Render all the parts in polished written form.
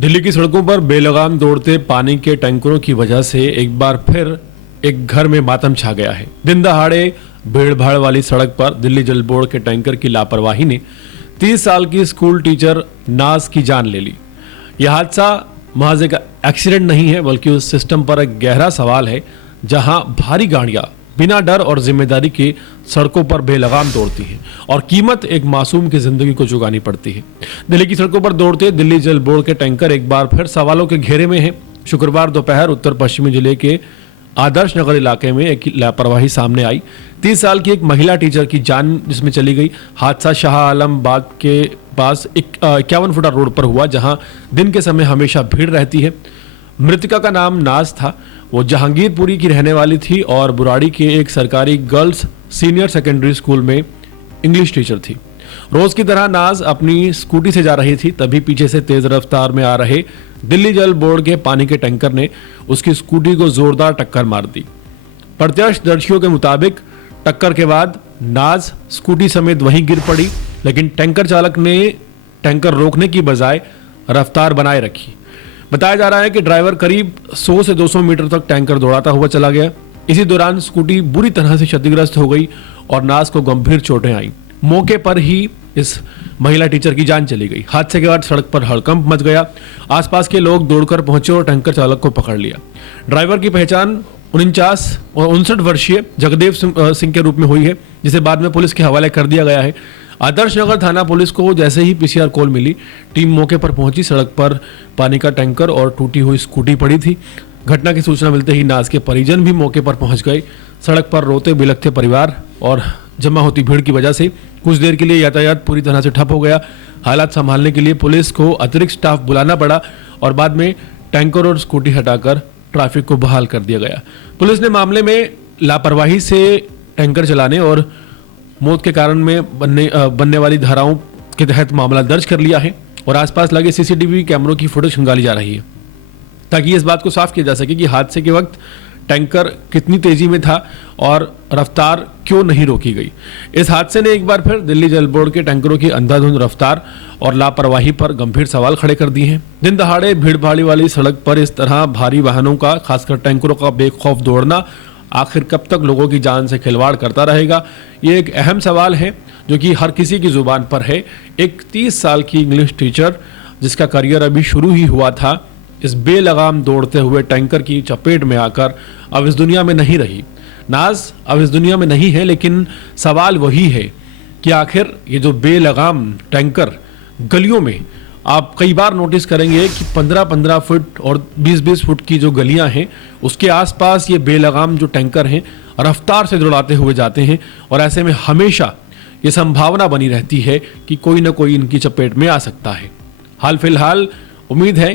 दिल्ली की सड़कों पर बेलगाम दौड़ते पानी के टैंकरों की वजह से एक बार फिर एक घर में मातम छा गया है। दिन दहाड़े भीड़ भाड़ वाली सड़क पर दिल्ली जल बोर्ड के टैंकर की लापरवाही ने 30 साल की स्कूल टीचर नाज की जान ले ली। यह हादसा महज एक एक्सीडेंट नहीं है, बल्कि उस सिस्टम पर एक गहरा सवाल है जहां भारी गाड़ियां बिना डर और जिम्मेदारी के सड़कों पर बेलगाम दौड़ती हैं और कीमत एक मासूम की जिंदगी को चुकानी पड़ती है। दिल्ली की सड़कों पर दौड़ते दिल्ली जल बोर्ड के टैंकर एक बार फिर सवालों के घेरे में हैं। शुक्रवार दोपहर उत्तर पश्चिमी जिले के आदर्श नगर इलाके में एक लापरवाही सामने आई। 30 साल की एक महिला टीचर की जान जिसमें चली गई। हादसा शाह आलम बाग के पास 51 फुटा रोड पर हुआ, जहां दिन के समय हमेशा भीड़ रहती है। मृतका का नाम नाज था। वो जहांगीरपुरी की रहने वाली थी और बुराड़ी के एक सरकारी गर्ल्स सीनियर सेकेंडरी स्कूल में इंग्लिश टीचर थी। रोज की तरह नाज अपनी स्कूटी से जा रही थी, तभी पीछे से तेज रफ्तार में आ रहे दिल्ली जल बोर्ड के पानी के टैंकर ने उसकी स्कूटी को जोरदार टक्कर मार दी। प्रत्यक्षदर्शियों के मुताबिक टक्कर के बाद नाज स्कूटी समेत वहीं गिर पड़ी, लेकिन टैंकर चालक ने टैंकर रोकने की बजाय रफ्तार बनाए रखी। बताया जा रहा है कि ड्राइवर करीब 100 से 200 मीटर तक टैंकर दौड़ाता हुआ चला गया। इसी दौरान स्कूटी बुरी तरह से क्षतिग्रस्त हो गई और नाज को गंभीर चोटें आई। मौके पर ही इस महिला टीचर की जान चली गई। हादसे के बाद सड़क पर हड़कंप मच गया। आसपास के लोग दौड़कर पहुंचे और टैंकर चालक को पकड़ लिया। ड्राइवर की पहचान 49 और 59 वर्षीय जगदेव सिंह के रूप में हुई है, जिसे बाद में पुलिस के हवाले कर दिया गया है। आदर्श नगर थाना पुलिस को जैसे ही पीसीआर कॉल मिली, टीम मौके पर पहुंची। सड़क पर पानी का टैंकर और टूटी हुई स्कूटी पड़ी थी। घटना की सूचना मिलते ही नाज के परिजन भी मौके पर पहुंच गए। सड़क पर रोते बिलखते परिवार और जमा होती भीड़ की वजह से कुछ देर के लिए यातायात पूरी तरह से ठप हो गया। हालात संभालने के लिए पुलिस को अतिरिक्त स्टाफ बुलाना पड़ा और बाद में टैंकर और स्कूटी हटाकर ट्रैफिक को बहाल कर दिया गया। पुलिस ने मामले में लापरवाही से टैंकर चलाने और मौत के कारण में बनने वाली धाराओं के तहत मामला दर्ज कर लिया है और आसपास लगे सीसीटीवी कैमरों की फुटेज खंगाली जा रही है, ताकि इस बात को साफ किया जा सके कि हादसे के वक्त टैंकर कितनी तेजी में था और रफ्तार क्यों नहीं रोकी गई। इस हादसे ने एक बार फिर दिल्ली जल बोर्ड के टैंकरों की अंधाधुंध रफ्तार और लापरवाही पर गंभीर सवाल खड़े कर दिए हैं। दिन दहाड़े भीड़ भाड़ वाली सड़क पर इस तरह भारी वाहनों का, खासकर टैंकरों का बेखौफ दौड़ना आखिर कब तक लोगों की जान से खिलवाड़ करता रहेगा, ये एक अहम सवाल है जो कि हर किसी की जुबान पर है। एक 30 साल की इंग्लिश टीचर जिसका करियर अभी शुरू ही हुआ था, इस बेलगाम दौड़ते हुए टैंकर की चपेट में आकर अब इस दुनिया में नहीं रही। नाज अब इस दुनिया में नहीं है, लेकिन सवाल वही है कि आखिर ये जो बेलगाम टैंकर गलियों में आप कई बार नोटिस करेंगे कि 15-15 फुट और 20-20 फुट की जो गलियां हैं, उसके आसपास ये बेलगाम जो टैंकर हैं रफ्तार से दौड़ाते हुए जाते हैं और ऐसे में हमेशा ये संभावना बनी रहती है कि कोई ना कोई इनकी चपेट में आ सकता है। हाल फिलहाल उम्मीद है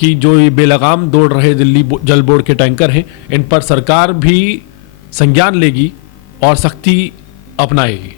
कि जो ये बेलगाम दौड़ रहे दिल्ली जल बोर्ड के टैंकर हैं, इन पर सरकार भी संज्ञान लेगी और सख्ती अपनाएगी।